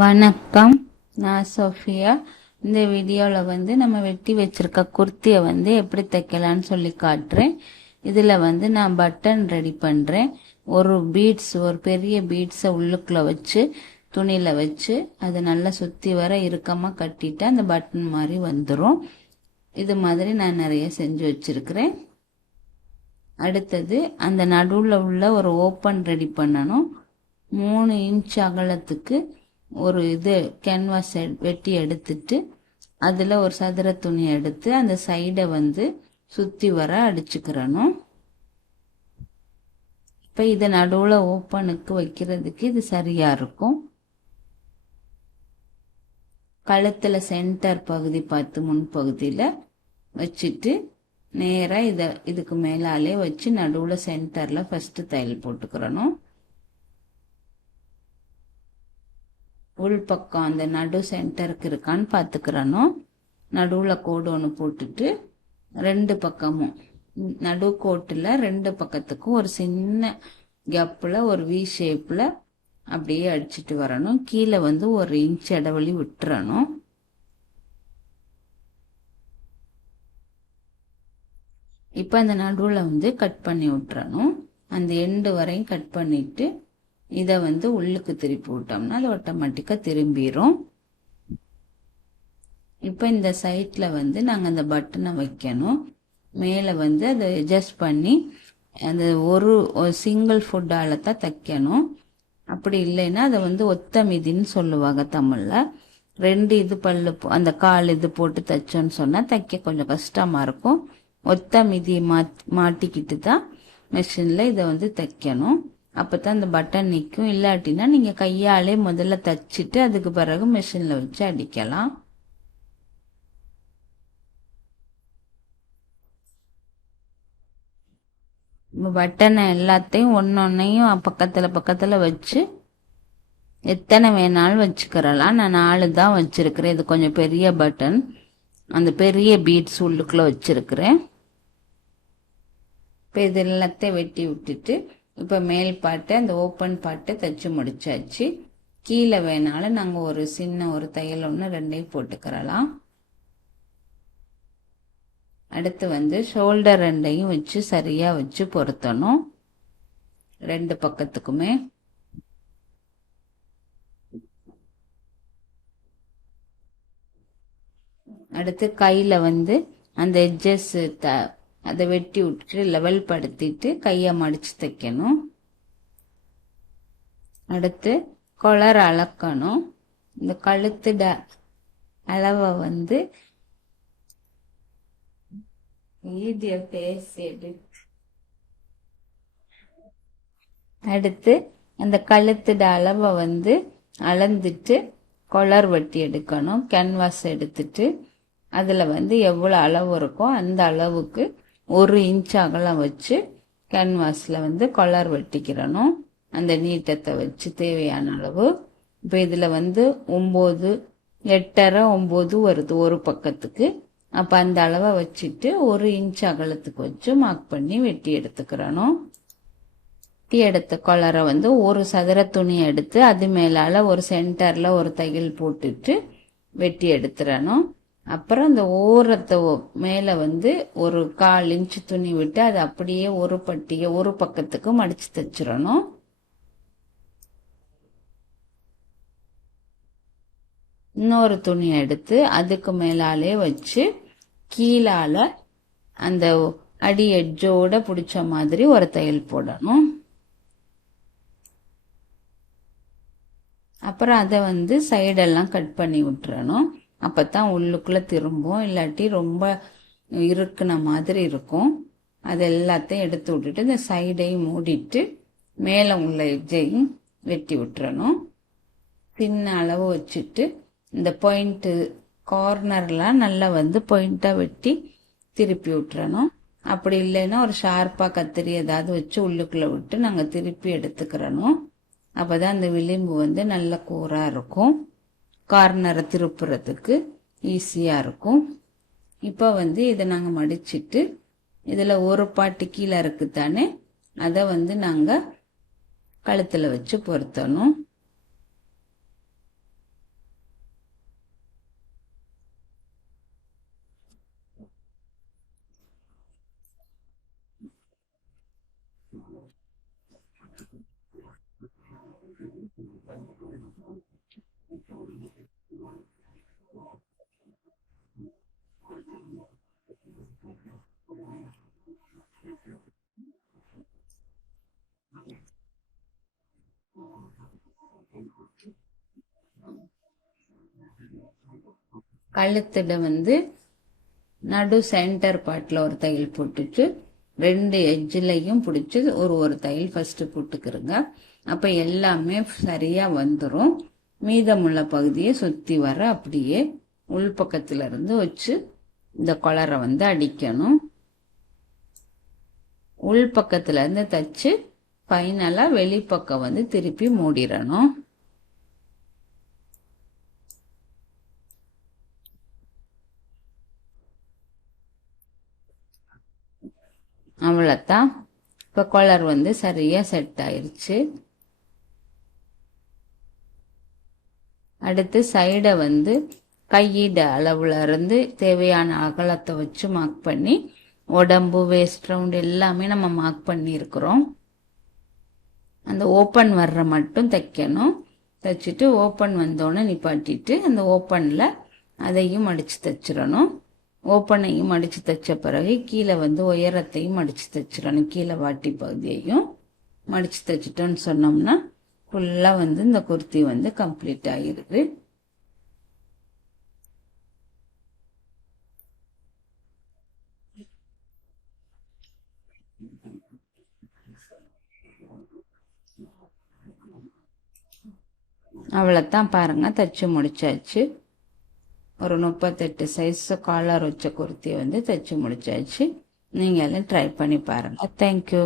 வணக்கம், நான் சோஃபியா. இந்த வீடியோவில் வந்து நம்ம வெட்டி வச்சிருக்க குர்த்தியை வந்து எப்படி தைக்கலான்னு சொல்லி காட்டுறேன். இதில் வந்து நான் பட்டன் ரெடி பண்ணுறேன். ஒரு பெரிய பீட்ஸை உள்ளுக்குள்ளே வச்சு துணியில் வச்சு அதை நல்லா சுற்றி வர இறுக்கமாக கட்டிட்டு அந்த பட்டன் மாதிரி வந்துடும். இது மாதிரி நான் நிறைய செஞ்சு வச்சுருக்கிறேன். அடுத்தது அந்த நடுவில் உள்ள ஒரு ஓப்பன் ரெடி பண்ணணும். 3 இன்ச் அகலத்துக்கு ஒரு கேன்வாஸ் வெட்டி எடுத்துட்டு அதில் ஒரு சதுர துணி எடுத்து அந்த சைடை வந்து சுற்றி வர அடிச்சுக்கிறணும். இப்போ இதை நடுவில் ஓப்பனுக்கு வைக்கிறதுக்கு இது சரியாக இருக்கும். கழுத்தில் சென்டர் பகுதி பார்த்து முன்பகுதியில் வச்சுட்டு நேராக இதுக்கு மேலாலே வச்சு நடுவில் சென்டரில் ஃபஸ்ட்டு தையல் போட்டுக்கிறணும். உள்பக்கம் அந்த நடு சென்டருக்கு இருக்கான்னு பார்த்துக்கிறணும். நடுவில் கோடு ஒன்று போட்டுட்டு 2 பக்கமும் நடு கோட்டில் 2 பக்கத்துக்கும் ஒரு சின்ன கேப்பில் ஒரு வி ஷேப்பில் அப்படியே அடிச்சுட்டு வரணும். கீழே வந்து 1 இன்ச் இடைவெளி விட்டுறணும். இப்போ அந்த நடுவில் வந்து கட் பண்ணி விட்டுறணும். அந்த எண்டு வரையும் கட் பண்ணிட்டு இதை வந்து உள்ளுக்கு திருப்பி விட்டோம்னா அது ஆட்டோமேட்டிக்காக திரும்பிடும். இப்போ இந்த சைட்டில் வந்து நாங்கள் அந்த பட்டனை வைக்கணும். மேலே வந்து அதை அட்ஜஸ்ட் பண்ணி அந்த ஒரு சிங்கிள் ஃபுட்டால் தான் தைக்கணும். அப்படி இல்லைன்னா அதை வந்து ஒத்த மிதின்னு சொல்லுவாங்க தமிழில். 2 பல்லு அந்த கால் போட்டு தைச்சோன்னு சொன்னால் தைக்க கொஞ்சம் கஷ்டமாக இருக்கும். ஒத்த மிதியை மாட்டிக்கிட்டு தான் மிஷினில் இதை வந்து தைக்கணும். அப்போ தான் அந்த பட்டன் நிற்கும். இல்லாட்டினா நீங்கள் கையாலே முதல்ல தைச்சிட்டு அதுக்கு பிறகு மிஷினில் வச்சு அடிக்கலாம். பட்டனை எல்லாத்தையும் ஒன்னொன்னையும் பக்கத்தில் வச்சு எத்தனை வேணாலும் வச்சுக்கிறலாம். நான் 4 தான் வச்சிருக்கிறேன். இது கொஞ்சம் பெரிய பட்டன், அந்த பெரிய பீட்ஸ் உள்ளுக்குள்ளே வச்சிருக்கிறேன். இப்போ இது எல்லாத்தையும் வெட்டி விட்டுட்டு இப்போ மேல் பாட்டு அந்த ஓப்பன் பாட்டு தைச்சு முடிச்சாச்சு. கீழே வேணாலும் நாங்கள் ஒரு சின்ன ஒரு தையல் 2 போட்டுக்கிறலாம். அடுத்து வந்து ஷோல்டர் 2 வச்சு சரியாக வச்சு பொருத்தணும் 2 பக்கத்துக்குமே. அடுத்து கையில் வந்து அந்த எட்ஜஸ் அதை வெட்டி விட்டுட்டு லெவல் படுத்திட்டு கையை மடிச்சு தைக்கணும். அடுத்து கொலர் அளக்கணும். இந்த கழுத்து அளவை வந்து அடுத்து அந்த கழுத்து அளவை வந்து அளந்துட்டு கொலர் வெட்டி எடுக்கணும். கேன்வாஸ் எடுத்துட்டு அதில் வந்து எவ்வளோ அளவு இருக்கோ அந்த அளவுக்கு 1 இன்ச் அகலம் வச்சு கேன்வாஸில் வந்து கொலர் வெட்டிக்கிறணும். அந்த நீட்டத்தை வச்சு தேவையான அளவு. இப்போ இதில் வந்து 9, 8.5, 9 வருது ஒரு பக்கத்துக்கு. அப்போ அந்த அளவை வச்சுட்டு 1 இன்ச் அகலத்துக்கு வச்சு மார்க் பண்ணி வெட்டி எடுத்துக்கிறணும். வெட்டி எடுத்த கொலரை வந்து ஒரு சதுர துணி எடுத்து அது மேலால் ஒரு சென்டரில் ஒரு தையல் போட்டுட்டு வெட்டி எடுத்துடணும். அப்புறம் அந்த ஓரத்தை மேலே வந்து ஒரு 1/4 இன்ச் துணி விட்டு அதை அப்படியே ஒரு பக்கத்துக்கு மடிச்சு தைச்சிடணும். இன்னொரு துணி எடுத்து அதுக்கு மேலாலே வச்சு கீழால அந்த அடி எட்ஜோட பிடிச்ச மாதிரி ஒரு தையல் போடணும். அப்புறம் அதை வந்து சைடெல்லாம் கட் பண்ணி விட்டுறணும். அப்போத்தான் உள்ளுக்குள்ளே திரும்பும். இல்லாட்டி ரொம்ப இருக்குன மாதிரி இருக்கும். அது எல்லாத்தையும் எடுத்து விட்டுட்டு இந்த சைடையும் மூடிட்டு மேலே உள்ள எட்ஜையும் வெட்டி விட்டுறணும். சின்ன அளவு வச்சுட்டு இந்த பாயிண்ட்டு கார்னர்லாம் நல்லா வந்து பாயிண்ட்டாக வெட்டி திருப்பி விட்டுறணும். அப்படி இல்லைன்னா ஒரு ஷார்ப்பாக கத்திரி ஏதாவது வச்சு உள்ளுக்குள்ளே விட்டு நாங்கள் திருப்பி எடுத்துக்கிறணும். அப்போ தான் அந்த விளிம்பு வந்து நல்ல கூராக இருக்கும். கார்னரை திருப்புறதுக்கு ஈஸியாக இருக்கும். இப்போ வந்து இதை நாங்கள் மடிச்சிட்டு இதில் ஒரு பாட்டு கீழே இருக்குதானே அதை வந்து நாங்கள் கழுத்தில் வச்சு பொருத்தணும். கழுத்துல வந்து நடு சென்டர் பார்ட்ல ஒரு தையல் போட்டுட்டு 2 எட்ஜ்லையும் பிடிச்சி ஒரு தையல் ஃபர்ஸ்ட் போட்டுக்கிறங்க. அப்ப எல்லாமே சரியா வந்துடும். மீதமுள்ள பகுதியை சுத்தி வர அப்படியே உள்பக்கத்துல இருந்து வச்சு இந்த கொலரை வந்து அடிக்கணும். உள்பக்கத்துல இருந்து தச்சு ஃபைனலா வெளிப்பக்கம் வந்து திருப்பி மூடிடணும். அவ்வளோதான். இப்போ கொலர் வந்து சரியா செட் ஆயிருச்சு. அடுத்து சைடை வந்து கையீடு அளவுல இருந்து தேவையான அகலத்தை வச்சு மார்க் பண்ணி உடம்பு வேஸ்ட் ரவுண்ட் எல்லாமே நம்ம மார்க் பண்ணி இருக்கிறோம். அந்த ஓப்பன் வர்ற மட்டும் தைக்கணும். தைச்சிட்டு ஓப்பன் வந்தோடனே நிப்பாட்டிட்டு அந்த ஓப்பன்ல அதையும் அடிச்சு தைச்சிடணும். ஓப்பனையும் அடிச்சு தைச்ச பிறகு கீழே வந்து உயரத்தையும் அடிச்சு தைச்சிடணும். கீழே வாட்டி பகுதியையும் மடிச்சு தைச்சிட்டோன்னு சொன்னோம்னா ஃபுல்லா வந்து இந்த குர்த்தி வந்து கம்ப்ளீட் ஆகிருது. அவ்வளோத்தான் பாருங்க, தைச்சு முடிச்சாச்சு. ஒரு 38 சைஸ் காலர் வச்ச குர்த்தியை வந்து தைச்சு முடிச்சாச்சு. நீங்க எல்லாம் ட்ரை பண்ணி பாருங்க. தேங்க்யூ.